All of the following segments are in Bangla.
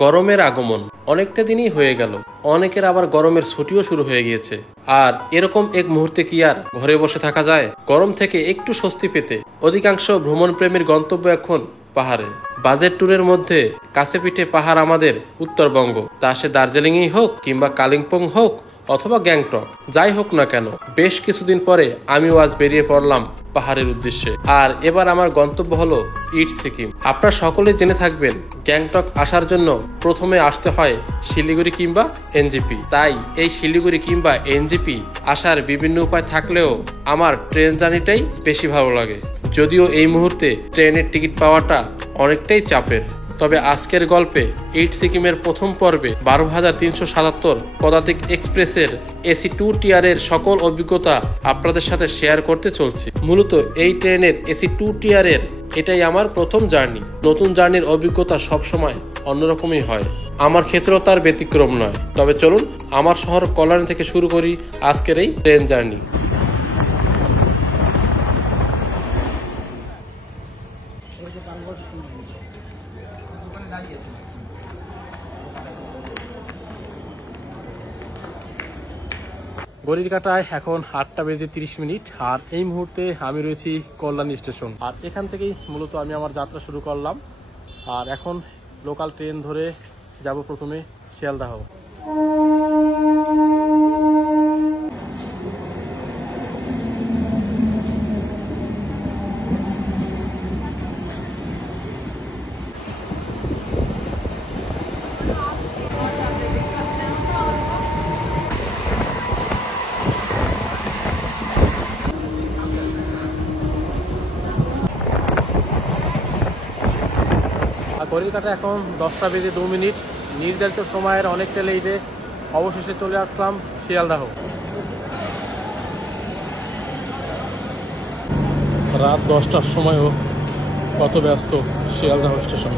গরমের আগমন অনেকটা দিনই হয়ে গেল, অনেকের আবার গরমের ছুটিও শুরু হয়ে গিয়েছে। আর এরকম এক মুহূর্তে কি আর ঘরে বসে থাকা যায়? গরম থেকে একটু স্বস্তি পেতে অধিকাংশ ভ্রমণ প্রেমীর গন্তব্য এখন পাহাড়ে। বাজেট ট্যুরের মধ্যে কাছে পিঠে পাহাড় আমাদের উত্তরবঙ্গ, তা সে দার্জিলিংই হোক কিংবা কালিম্পং হোক অথবা গ্যাংটক, যাই হোক না কেন বেশ কিছুদিন পরে আমিও আজ বেরিয়ে পড়লাম পাহাড়ের উদ্দেশ্যে। আর এবার আমার গন্তব্য হলো ইট সিকিম। আপনারা সকলে জেনে থাকবেন গ্যাংটক আসার জন্য প্রথমে আসতে হয় শিলিগুড়ি কিংবা এনজেপি। তাই এই শিলিগুড়ি কিংবা এনজেপি আসার বিভিন্ন উপায় থাকলেও আমার ট্রেন জার্নিটাই বেশি ভালো লাগে, যদিও এই মুহূর্তে ট্রেনের টিকিট পাওয়াটা অনেকটাই চাপের। তবে আজকের গল্পে ইট সিকিমের প্রথম পর্বে 12,377 পদাতিক এক্সপ্রেসের এসি 2 টিয়ারের সকল অভিজ্ঞতা আপনাদের সাথে শেয়ার করতে চলছি। মূলত এই ট্রেনের এসি 2 টিয়ারের এটাই আমার প্রথম জার্নি। নতুন জার্নির অভিজ্ঞতা সবসময় অন্যরকমই হয়, আমার ক্ষেত্রেও তার ব্যতিক্রম নয়। তবে চলুন আমার শহর কল্যাণ থেকে শুরু করি আজকের এই ট্রেন জার্নি। ঘড়ির কাঁটায় এখন 8:30 আর এই মুহূর্তে আমি রয়েছি কল্যাণী স্টেশন। আর এখান থেকেই মূলত আমি আমার যাত্রা শুরু করলাম। আর এখন লোকাল ট্রেন ধরে যাব প্রথমে শিয়ালদাহ। ঘড়ির কাঁটা এখন 10:02। নির্ধারিত সময়ের অনেকটা লেটে অবশেষে চলে আসলাম শিয়ালদাহ। রাত 10টার সময়ও কত ব্যস্ত শিয়ালদাহ স্টেশন।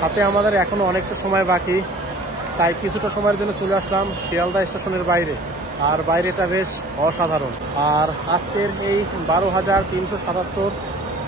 হাতে আমাদের এখনো অনেকটা সময় বাকি, তাই কিছুটা সময়ের জন্য চলে আসলাম শিয়ালদা স্টেশনের বাইরে। আর বাইরেটা বেশ অসাধারণ। আর আজকের এই 12,377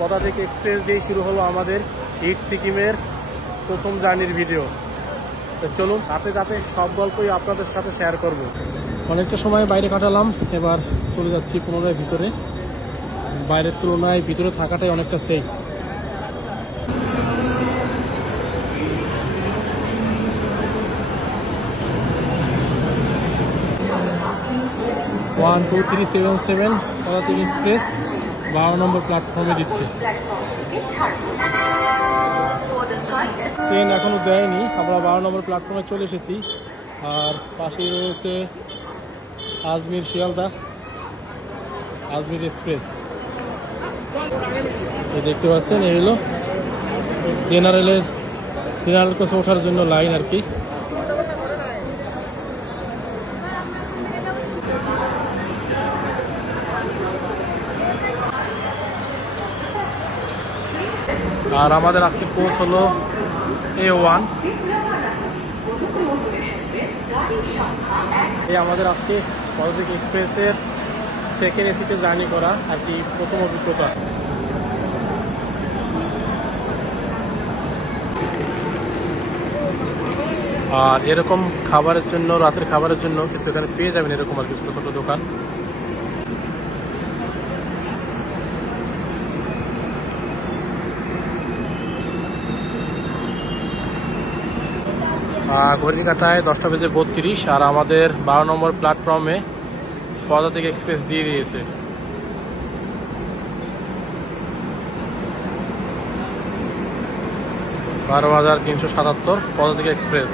পদাতিক এক্সপ্রেস দিয়ে শুরু হলো আমাদের ইট সিকিমের প্রথম জার্নির ভিডিও। তো চলুন ধাপে ধাপে সব গল্পই আপনাদের সাথে শেয়ার করব। অনেকটা সময় বাইরে কাটালাম, এবার চলে যাচ্ছি পুনরায় ভিতরে। বাইরের তুলনায় ভিতরে থাকাটাই অনেকটা সেফ। 12377 পদাতিক এক্সপ্রেস 12 নম্বর প্ল্যাটফর্মে দিচ্ছে। ট্রেন এখনো দেয়নি, আমরা 12 নম্বর প্ল্যাটফর্মে চলে এসেছি। আর পাশেই রয়েছে আজমির শিয়ালদা আজমির এক্সপ্রেস। দেখতে পাচ্ছেন এই হলো জেনারেল কোচে ওঠার জন্য লাইন আর কি। আর আমাদের আজকে কোচ হলো A1। এই আমাদের আজকে পদাতিক এক্সপ্রেসের সেকেন্ড এসিতে জার্নি করা আর কি প্রথম অভিজ্ঞতা। আর এরকম খাবারের জন্য, রাতের খাবারের জন্য কিছু এখানে পেয়ে যাবেন এরকম আর কি ছোটো ছোটো দোকান। ঘড়ির কাঁটায় 10:32 আর আমাদের 12 নম্বর প্ল্যাটফর্মে পদাতিক এক্সপ্রেস দিয়ে দিয়েছে। বারো 12,377 পদাতিক এক্সপ্রেস।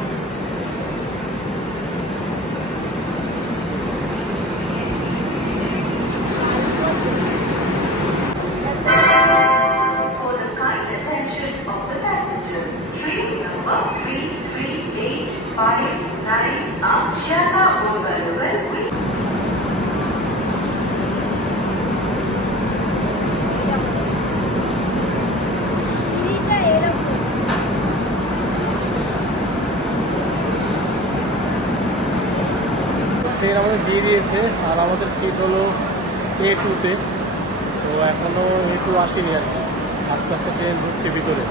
দিয়েছে আর আমাদের সিট হলো A2-তে। তো এখনও A2 আসেনি আর কি, আস্তে আস্তে ট্রেন ঢুকছে ভিতরে।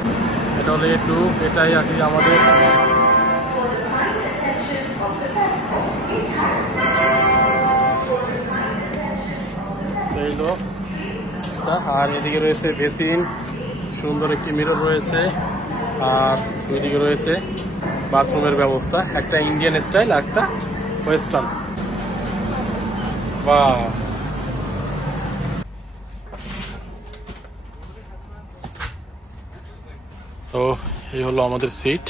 এটা হলো A2, এটাই আর কি আমাদের। এইলো, আর এদিকে রয়েছে বেসিন, সুন্দর একটি মিরর রয়েছে, আর ওইদিকে রয়েছে বাথরুমের ব্যবস্থা, একটা ইন্ডিয়ান স্টাইল আর একটা ওয়েস্টার্ন। বাহ, তো এই হলো আমাদের সিট।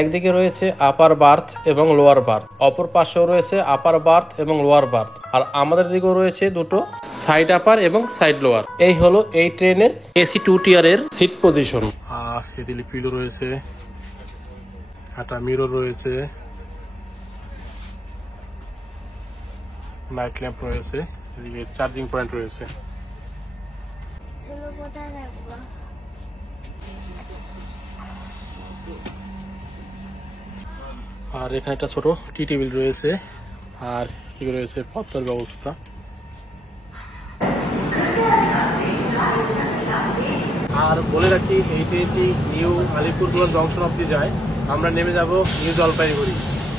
একদিকে রয়েছে আপার বার্থ এবং লোয়ার বার্থ, অপর পাশেও রয়েছে আপার বার্থ এবং লোয়ার বার্থ, আর আমাদের দিকেও রয়েছে দুটো সাইড আপার এবং সাইড লোয়ার। এই হলো এই ট্রেনের এসি 2 টিয়ারের সিট পজিশন। এদিকে পিলো রয়েছে, একটা মিরর রয়েছে, নাইট ল্যাম্প রয়েছে, এদিকে চার্জিং পয়েন্ট রয়েছে। আর এখানে একটা ছোট টি টেবিল রয়েছে, আর কি রয়েছে পত্তর ব্যবস্থা। আর বলে রাখি এই ট্রেনটি নিউ আলিপুরদুয়ার জংশন অব্দি যায়, আমরা নেমে যাব নিউ জলপাইগুড়ি।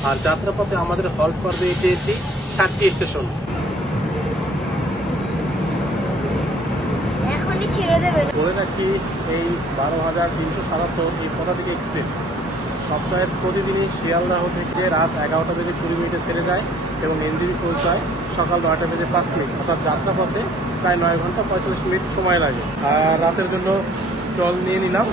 আর যাত্রাপথে আমাদের হল্ট করবে এই ট্রেনটি 7টি স্টেশন। বলে রাখি এই 12,377 এই পদাতিক এক্সপ্রেস সপ্তাহের প্রতিদিনই শিয়ালদাহ থেকে রাত 11টা বেজে 20 মিনিটে ছেড়ে যায় এবং এনজেপি পৌঁছায় সকাল 9টা বেজে 5 মিনিট, অর্থাৎ যাত্রাপথে প্রায় 9 ঘন্টা 45 মিনিট সময় লাগে। আর রাতের জন্য জল নিয়ে নিলাম।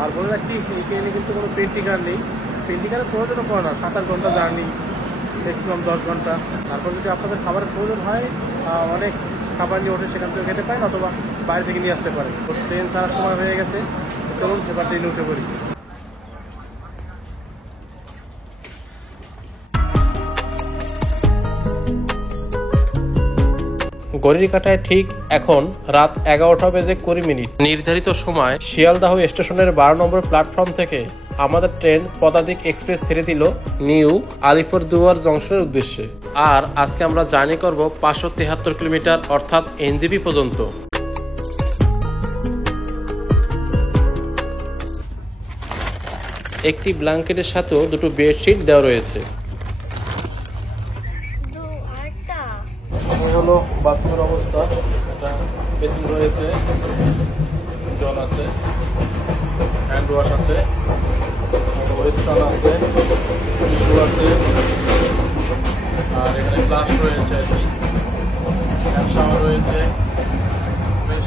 আর বলে রাখি এই ট্রেনে কিন্তু কোনো পেন্টিকার নেই, পেন্টিকারের প্রয়োজনও পড়ে না। 7-8 ঘন্টা জার্নি, ম্যাক্সিমাম 10 ঘন্টা। তারপর যদি আপনাদের খাবারের প্রয়োজন হয়, অনেক খাবার নিয়ে ওঠে, সেখান থেকে খেতে পারেন অথবা বাইরে থেকে নিয়ে আসতে পারেন। তো ট্রেন ছাড়ার সময় হয়ে গেছে, চলুন এবার ট্রেনে উঠে পড়ি। ঘড়ির কাঁটায় ঠিক এখন রাত 11টা বেজে 20 মিনিট। নির্ধারিত সময় শিয়ালদাহ স্টেশনের 12 নম্বর প্ল্যাটফর্ম থেকে আমাদের ট্রেন পদাতিক এক্সপ্রেস ছেড়ে দিল নিউ আলিপুরদুয়ার জংশনের উদ্দেশ্যে। আর আজকে আমরা জার্নি করব 573 কিলোমিটার, অর্থাৎ এনজেপি পর্যন্ত। একটি ব্ল্যাঙ্কেটের সাথেও দুটো বেডশিট দেওয়া রয়েছে। হলো বাথরুমের অবস্থা, একটা বেসিন রয়েছে, জল আছে, হ্যান্ড ওয়াশ আছে, ওয়েস্টার্ন আছে, টিস্যু আছে, আর এখানে ফ্লাশ রয়েছে আর কি, হ্যান্ড শাওয়ার রয়েছে, বেশ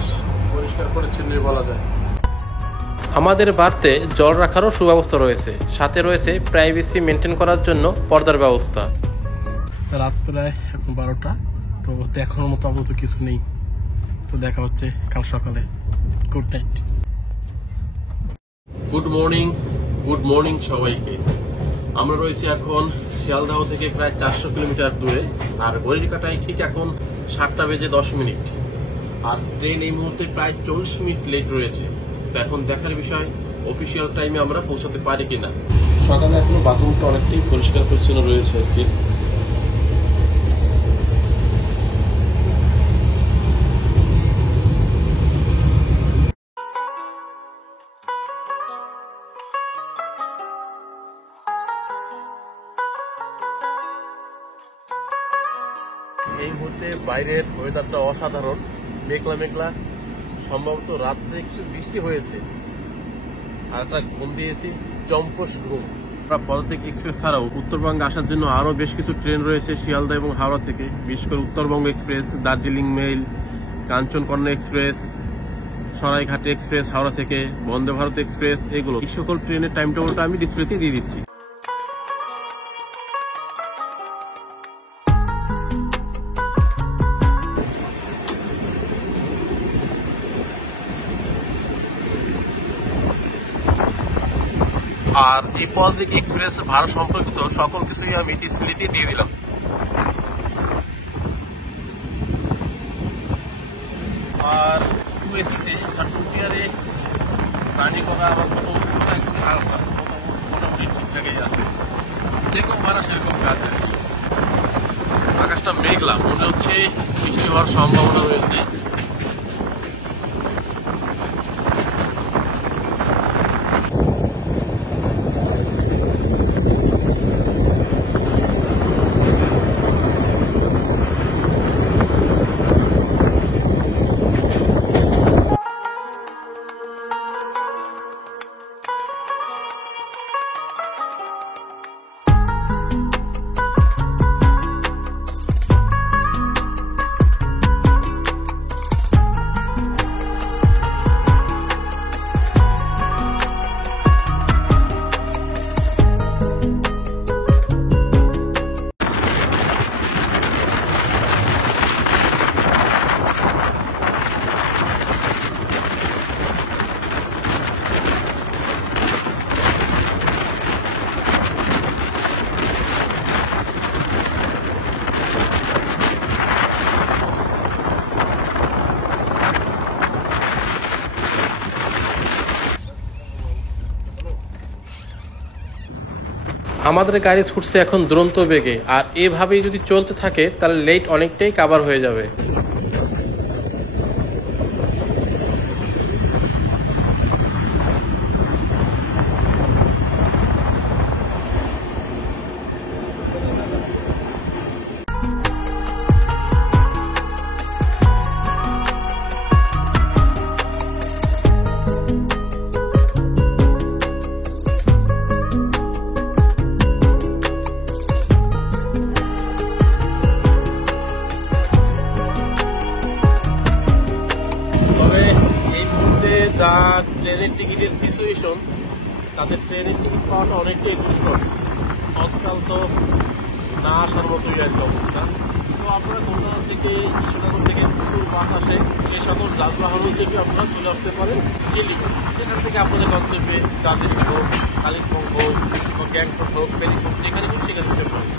পরিষ্কার পরিচ্ছন্নই বলা যায়। আমাদের বাড়িতে জল রাখারও সুব্যবস্থা রয়েছে, সাথে রয়েছে প্রাইভেসি মেনটেন করার জন্য পর্দার ব্যবস্থা। রাত প্রায় এখন 12টা, তো দেখানোর মতো আপাতত কিছু নেই। তো দেখা হচ্ছে কাল সকালে। Good night. গুড মর্নিং সবাইকে। আমরা রয়েছি এখন শিয়ালদাহ থেকে প্রায় 400 কিলোমিটার দূরে, আর ঘড়ির কাঁটায় ঠিক এখন 7টা বেজে 10 মিনিট। আর ট্রেন এই মুহূর্তে প্রায় 40 মিনিট লেট রয়েছে। তো এখন দেখার বিষয় অফিসিয়াল টাইমে আমরা পৌঁছাতে পারি কিনা। সকালে এখনো বাথরুমটা অনেকটাই পরিষ্কার পরিচ্ছন্ন রয়েছে আর কি। এই মুহূর্তে বাইরের ওয়েদারটা অসাধারণ, মেঘলা মেঘলা, সম্ভবত রাত্রে একটু বৃষ্টি হয়েছে। আর একটা ঘুম দিয়েছি, চম্পস ঘুম। পদাতিক এক্সপ্রেস ছাড়াও উত্তরবঙ্গে আসার জন্য আরও বেশ কিছু ট্রেন রয়েছে শিয়ালদা এবং হাওড়া থেকে, বিশেষ করে Uttarbanga express, Darjeeling mail, Kanchankanya express, Saraighati express Howrah থেকে, বন্দে ভারত এক্সপ্রেস, এগুলো এই সকল ট্রেনের টাইম টেবিলটা আমি ডিসপ্লেতে দিয়ে দিচ্ছি। আর এই পদাতিক এক্সপ্রেস ভাড়া সম্পর্কিত সকল কিছুই আমি ডিসপ্লেতে দিয়ে দিলাম। আর টু এসিতে টু টিয়ারে জার্নি করা আমার প্রথম একদম হালকা। জায়গায় আছে, যেরকম মারা সেরকম কাজ আর কি। আকাশটা মেঘলা, মনে হচ্ছে বৃষ্টি হওয়ার সম্ভাবনা রয়েছে। আমাদের গাড়ি ছুটছে এখন দুরন্ত বেগে, আর এভাবেই যদি চলতে থাকে তাহলে লেট অনেকটাই কাভার হয়ে যাবে। যা ট্রেনের টিকিটের সিচুয়েশন, তাদের ট্রেনের টিকিট পাওয়াটা অনেকটাই দুষ্কর। তৎকাল তো না আসার মতোই আর কি অবস্থা। তো আপনারা কলকাতা থেকে কৃষ্ণনগর থেকে প্রচুর বাস আসে, সেই সকল যানবাহন চেপে আপনারা চলে আসতে পারেন শিলিগুড়ি। সেখান থেকে আপনাদের গন্তব্যে দার্জিলিং হোক, কালিম্পং হোক, গ্যাংটক হোক, পেরিং হোক, যেখানে হোক সেখানে যেতে পারেন।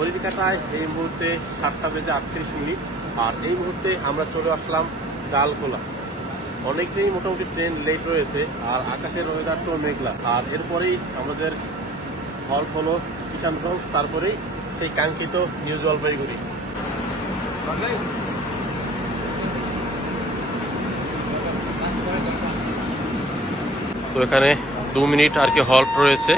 ঘড়ির কাঁটায় এই মুহূর্তে 7:38, আর এই মুহূর্তে আমরা চলে আসলাম ডালখোলা। অনেকটাই মোটামুটি ট্রেন লেট রয়েছে, আর আকাশের ওয়েদারটাও মেঘলা। আর এরপরেই আমাদের হল্ট হলো কিষানগঞ্জ, তারপরেই সেই কাঙ্ক্ষিত নিউ জলপাইগুড়ি। তো এখানে 2 মিনিট আর কি হল্ট রয়েছে।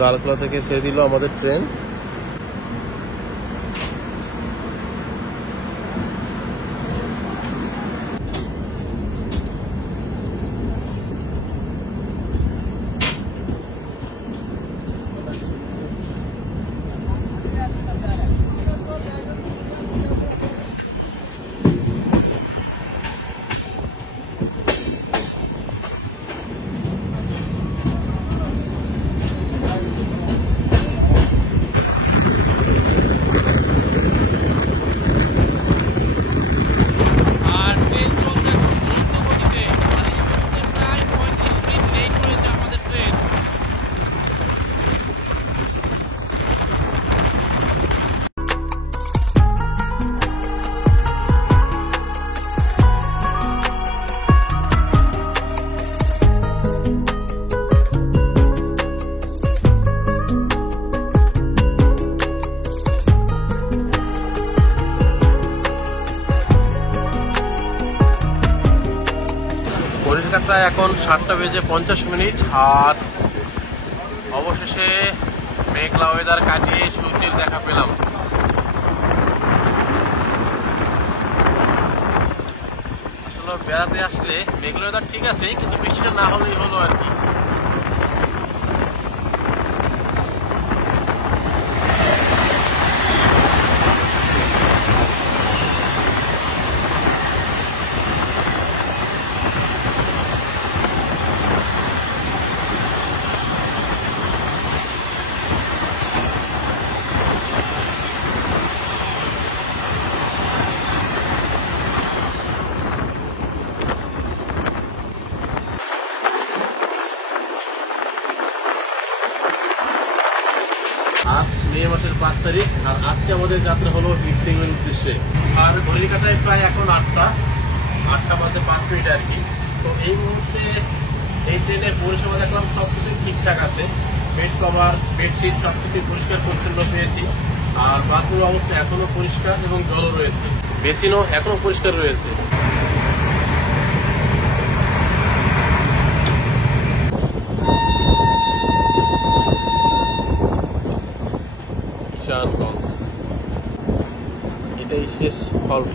ডালখোলা থেকে ছেড়ে দিল আমাদের ট্রেন। ঘড়ির এখন 7:50, আর অবশেষে মেঘলা ওয়েদার কাটিয়ে সূর্যের দেখা পেলাম। আসলে বেড়াতে আসলে মেঘলা ওয়েদার ঠিক আছে, কিন্তু বৃষ্টিটা না হলেই হলো আর কি। আজকে আমাদের যাত্রা হলো মিক্সিংয়ের উদ্দেশ্যে। আর ঘড়ির কাঁটায় প্রায় এখন 8টা বাজে 5 মিনিট আর কি। তো এই মুহূর্তে এই ট্রেনের পরিষেবা দেখলাম সবকিছু ঠিকঠাক আছে। বেড কভার, বেডশিট সবকিছু পরিষ্কার পরিচ্ছন্ন পেয়েছি। আর বাথরুম অবস্থা এখনো পরিষ্কার এবং জলও রয়েছে, বেসিনও এখনো পরিষ্কার রয়েছে। কিষানগঞ্জ এটাই শেষ হল্ট।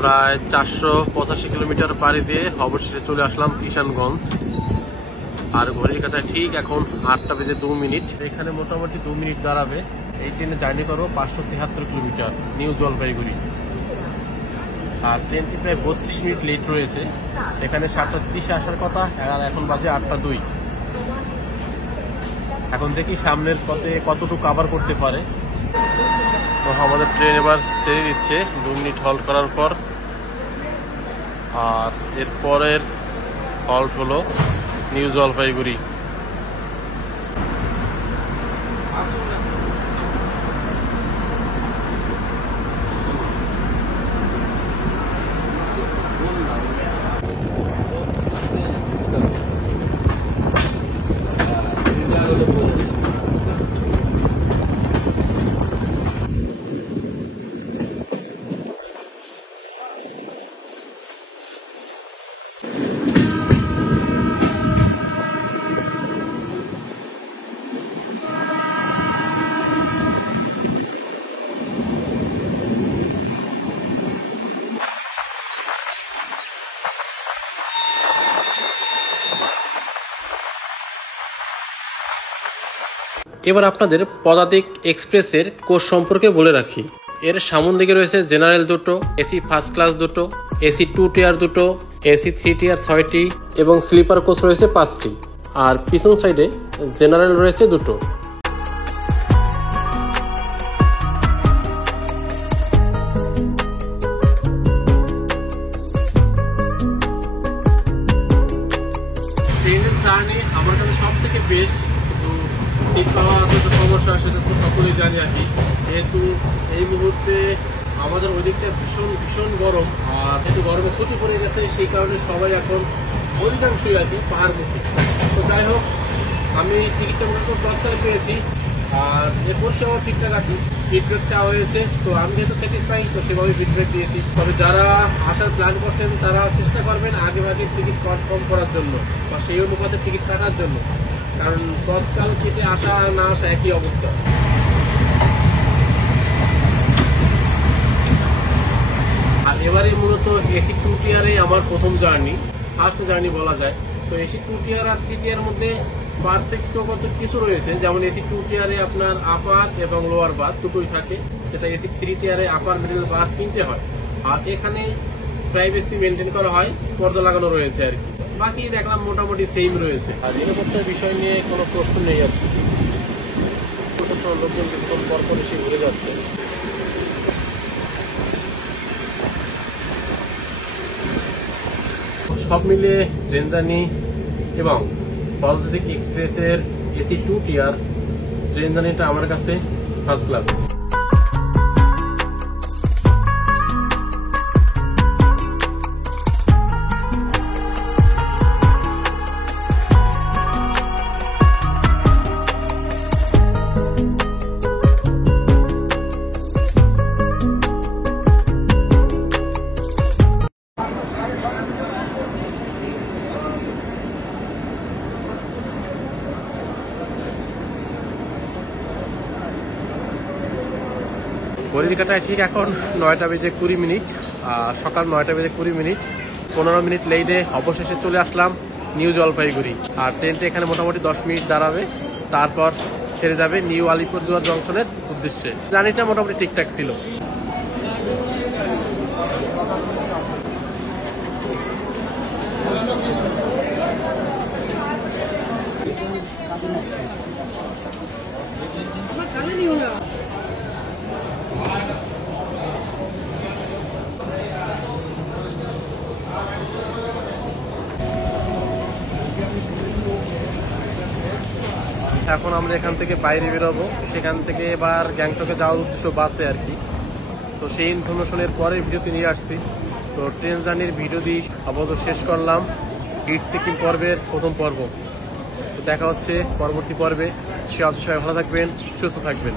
প্রায় 485 কিলোমিটার পাড়ি দিয়ে অবশেষে চলে আসলাম কিষানগঞ্জ। আর ঘড়ির কাঁটায় ঠিক এখন 8টা বেজে 2 মিনিট। এখানে মোটামুটি 2 মিনিট দাঁড়াবে। এই ট্রেনে জার্নি করবো 573 কিলোমিটার নিউ জলপাইগুড়ি। আর ট্রেনটি প্রায় 32 মিনিট লেট রয়েছে। এখানে 7:30 আসার কথা, আর এখন বাজে 8:02। এখন দেখি সামনের পথে কতটুকু কভার করতে পারে। তো আমাদের ট্রেন এবার ছেড়ে দিচ্ছে 2 মিনিট হল্ট করার পর। আর এরপরের হল্ট হলো নিউ জলপাইগুড়ি। এবার আপনাদের পদাতিক এক্সপ্রেসের কোচ সম্পর্কে বলে রাখি। এর সামন দিকে রয়েছে জেনারেল দুটো, এসি ফার্স্ট ক্লাস দুটো, এসি 2 টিয়ার দুটো, এসি 3 টিয়ার 6টি এবং স্লিপার কোচ রয়েছে 5টি। আর পিছন সাইডে জেনারেল রয়েছে দুটো। ট্রেনের জার্নি আমার কাছে সব থেকে বেস্ট। সিট পাওয়া যত সমস্যা সেটা তো সকলেই জানি আর কি। যেহেতু এই মুহূর্তে আমাদের ওই দিকটা ভীষণ ভীষণ গরম, আর যেহেতু গরমে ছুটি পড়ে গেছে সেই কারণে সবাই এখন অধিকাংশই আর কি পাহাড়মুখী। তো যাই হোক, আমি টিকিটটা মোটামুটি তৎকাল পেয়েছি। আর এরপর সে আমার ঠিকঠাক আছে, ফিডব্যাক চাওয়া হয়েছে। তো আমি যেহেতু স্যাটিসফাই, তো সেভাবে ফিডব্যাক দিয়েছি। তবে যারা আসার প্ল্যান করছেন তারা চেষ্টা করবেন আগে ভাগে টিকিট কনফার্ম করার জন্য বা সেই অনুপাতে টিকিট কাটার জন্য, কারণ তৎকাল কেটে আসা না আসা একই অবস্থা। আর এবারে মূলত এসি 2 টিয়ারে আমার প্রথম জার্নি, ফার্স্ট জার্নি বলা যায়। তো এসি 2 টিয়ার আর 3 টিয়ার মধ্যে পার্থক্যগত কিছু রয়েছে। যেমন এসি 2 টিয়ারে আপনার আপার এবং লোয়ার বার দুটোই থাকে, যেটা এসি 3 টিয়ারে আপার মিডল বার 3টে হয়। আর এখানে প্রাইভেসি মেনটেন করা হয়, পর্দা লাগানো রয়েছে আর কি। বাকি দেখলাম মোটামুটি সেম রয়েছে। আর নিরাপত্তার বিষয় নিয়ে কোনো প্রশ্ন নেই আর কি। প্রশাসন লোকজন কিছুক্ষণ পরপর এসে ঘুরে যাচ্ছে। সব মিলে ট্রেন জার্নি এবং পদাতিক এক্সপ্রেসের এসি 2 টিয়ার ট্রেন জার্নিটা আমার কাছে ফার্স্ট ক্লাস। ঘড়ির কাঁটায় ঠিক এখন 9টা বেজে 20 মিনিট, সকাল 9টা বেজে 20 মিনিট। 15 মিনিট লেটে অবশেষে চলে আসলাম নিউ জলপাইগুড়ি। আর ট্রেনটা এখানে মোটামুটি 10 মিনিট দাঁড়াবে, তারপর ছেড়ে যাবে নিউ আলিপুরদুয়ার জংশনের উদ্দেশ্যে। জার্নিটা মোটামুটি ঠিকঠাক ছিল। এখন আমরা এখান থেকে বাইরে বেরোবো, সেখান থেকে এবার গ্যাংটকে যাওয়ার উদ্দেশ্য বাসে আর কি। তো সেই ইনফরমেশনের পরে ভিডিওতে নিয়ে আসছি। তো ট্রেন জার্নির ভিডিও দিয়ে আপাতত শেষ করলাম হিট সিকিম পর্বের প্রথম পর্ব। তো দেখা হচ্ছে পরবর্তী পর্বে। সে সবাই ভালো থাকবেন, সুস্থ থাকবেন।